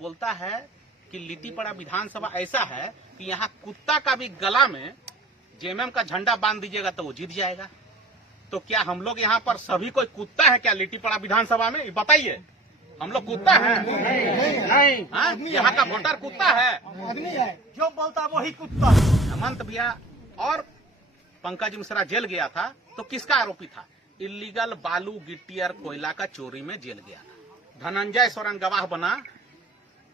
बोलता है कि लिट्टीपड़ा विधानसभा ऐसा है कि यहाँ कुत्ता का भी गला में जेएमएम का झंडा बांध दीजिएगा तो वो जीत जाएगा। तो क्या हम लोग यहाँ पर सभी कोई कुत्ता है क्या लिट्टीपड़ा विधानसभा में? बताइए, हम लोग कुत्ता है? नहीं, यहाँ का वोटर कुत्ता है, आदमी है, जो बोलता वही कुत्ता। हेमंत भैया और पंकज मिश्रा जेल गया था तो किसका आरोपी था? इलीगल बालू गिट्टी और कोयला का चोरी में जेल गया था। धनंजय सोरेन गवाह बना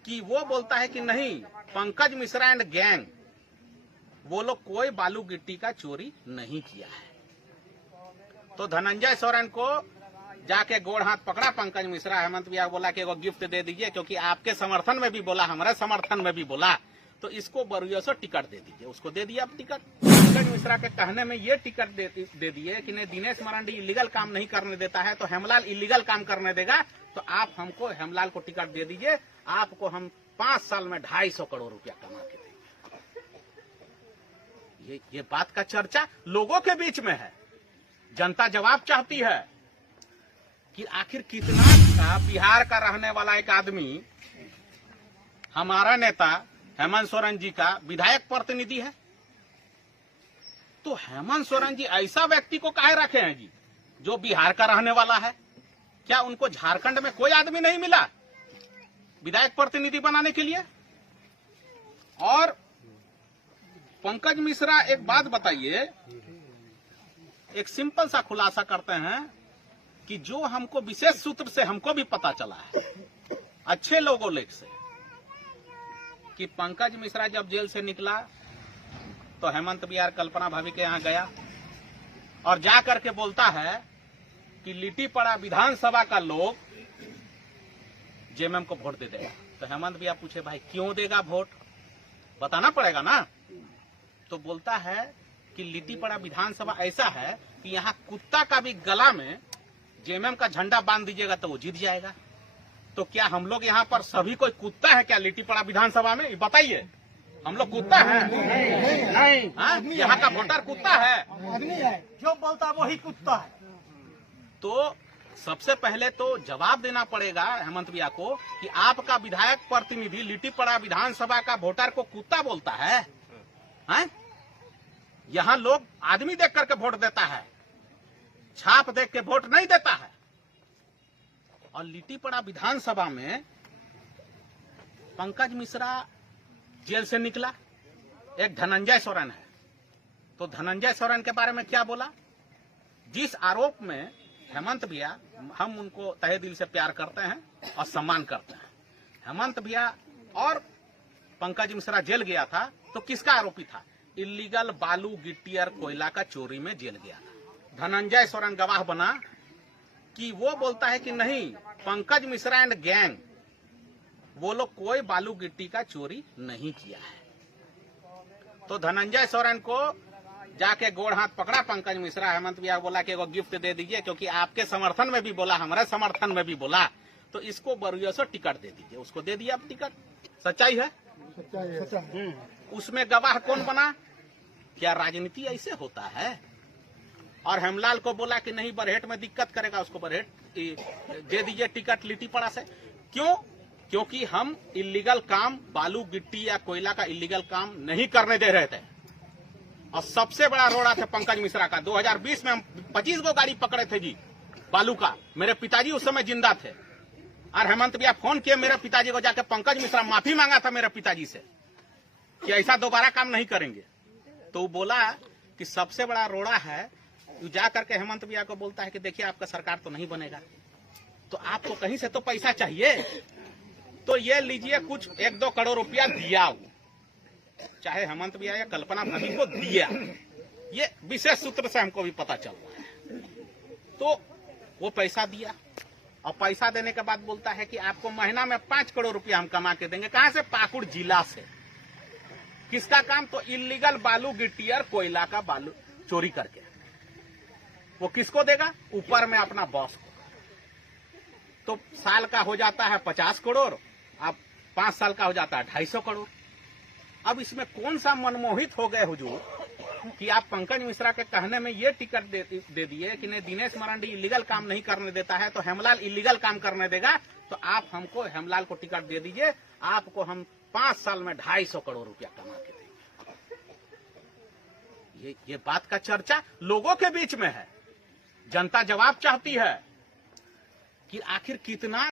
कि वो बोलता है कि नहीं, पंकज मिश्रा एंड गैंग वो लोग कोई बालू गिट्टी का चोरी नहीं किया है। तो धनंजय सोरेन को जाके गोड़ हाथ पकड़ा पंकज मिश्रा। हेमंत भैया बोला कि वो गिफ्ट दे दीजिए, क्योंकि आपके समर्थन में भी बोला, हमारे समर्थन में भी बोला, तो इसको बरुआ से टिकट दे दीजिए। उसको दे दिया अब टिकट। पंकज मिश्रा के कहने में ये टिकट दे दिए कि नहीं, दिनेश मरांडी इलीगल काम नहीं करने देता है तो हेमलाल इलीगल काम करने देगा, तो आप हमको हेमलाल को टिकट दे दीजिए, आपको हम 5 साल में 250 करोड़ रुपया कमा के देंगे। ये बात का चर्चा लोगों के बीच में है। जनता जवाब चाहती है कि आखिर कितना का बिहार का रहने वाला एक आदमी हमारा नेता हेमंत सोरेन जी का विधायक प्रतिनिधि है, तो हेमंत सोरेन जी ऐसा व्यक्ति को काहे रखे हैं जी जो बिहार का रहने वाला है? क्या उनको झारखंड में कोई आदमी नहीं मिला विधायक प्रतिनिधि बनाने के लिए? और पंकज मिश्रा एक बात बताइए, एक सिंपल सा खुलासा करते हैं कि जो हमको विशेष सूत्र से हमको भी पता चला है, अच्छे लोगों लेख से, कि पंकज मिश्रा जब जेल से निकला तो हेमंत बिहार कल्पना भाभी के यहाँ गया और जा करके बोलता है कि लिट्टीपड़ा विधानसभा का लोग जेएमएम को वोट दे देगा। तो हेमंत भैया पूछे, भाई क्यों देगा वोट? बताना पड़ेगा ना। तो बोलता है कि लिट्टीपड़ा विधानसभा ऐसा है कि यहाँ कुत्ता का भी गला में जेएमएम का झंडा बांध दीजिएगा तो वो जीत जाएगा। तो क्या हम लोग यहाँ पर सभी कोई कुत्ता है क्या लिट्टीपड़ा विधानसभा में? बताइए, हम लोग कुत्ता है? नहीं, यहाँ का वोटर कुत्ता है, आदमी है, जो बोलता वही कुत्ता है। तो सबसे पहले तो जवाब देना पड़ेगा हेमंत भैया को कि आपका विधायक प्रतिनिधि लिट्टीपड़ा विधानसभा का वोटर को कुत्ता बोलता है? यहाँ लोग आदमी देख करके वोट देता है, छाप देख के वोट नहीं देता है। और लिट्टीपड़ा विधानसभा में पंकज मिश्रा जेल से निकला, एक धनंजय सोरेन है, तो धनंजय सोरेन के बारे में क्या बोला? जिस आरोप में हेमंत भैया, हम उनको तहे दिल से प्यार करते हैं और सम्मान करते हैं, हेमंत भैया और पंकज मिश्रा जेल गया था तो किसका आरोपी था? इलीगल बालू गिट्टी और कोयला का चोरी में जेल गया था। धनंजय सोरेन गवाह बना कि वो बोलता है कि नहीं, पंकज मिश्रा एंड गैंग वो लोग कोई बालू गिट्टी का चोरी नहीं किया है। तो धनंजय सोरेन को जाके गोड़ हाथ पकड़ा पंकज मिश्रा। हेमंत भैया बोला कि वो गिफ्ट दे दीजिए, क्योंकि आपके समर्थन में भी बोला, हमारे समर्थन में भी बोला, तो इसको बरुआ से टिकट दे दीजिए। उसको दे दिया अब टिकट। सच्चाई है? सच्चाई। उसमें गवाह कौन बना? क्या राजनीति ऐसे होता है? और हेमलाल को बोला कि नहीं, बरहेट में दिक्कत करेगा, उसको बरहेट दे दीजिए टिकट लिट्टीपड़ा से। क्यों? क्योंकि हम इलीगल काम, बालू गिट्टी या कोयला का इलीगल काम नहीं करने दे रहे थे। और सबसे बड़ा रोड़ा था पंकज मिश्रा का। 2020 में हम 25 गो गाड़ी पकड़े थे जी बालू का। मेरे पिताजी उस समय जिंदा थे और हेमंत भैया फोन किए मेरे पिताजी को, जाके पंकज मिश्रा माफी मांगा था मेरे पिताजी से कि ऐसा दोबारा काम नहीं करेंगे। तो वो बोला कि सबसे बड़ा रोड़ा है, जा करके हेमंत भैया को बोलता है कि देखिए आपका सरकार तो नहीं बनेगा, तो आपको कहीं से तो पैसा चाहिए, तो ये लीजिए कुछ 1-2 करोड़ रुपया दिया। चाहे हेमंत भैया या कल्पना भाभी को दिया, ये विशेष सूत्र से हमको भी पता चल रहा है। तो वो पैसा दिया और पैसा देने के बाद बोलता है कि आपको महीना में 5 करोड़ रुपया हम कमा के देंगे। कहां से? पाकुड़ जिला से। किसका काम? तो इलीगल बालू गिट्टी और कोयला का बालू चोरी करके। वो किसको देगा? ऊपर में अपना बॉस को। तो साल का हो जाता है 50 करोड़, अब 5 साल का हो जाता है 250 करोड़। अब इसमें कौन सा मनमोहित हो गए हुजूर कि आप पंकज मिश्रा के कहने में ये टिकट दे दिए कि नहीं, दिनेश मरांडी इलीगल काम नहीं करने देता है तो हेमलाल इलीगल काम करने देगा, तो आप हमको हेमलाल को टिकट दे दीजिए, आपको हम 5 साल में 250 करोड़ रुपया कमा के देंगे। ये बात का चर्चा लोगों के बीच में है। जनता जवाब चाहती है कि आखिर कितना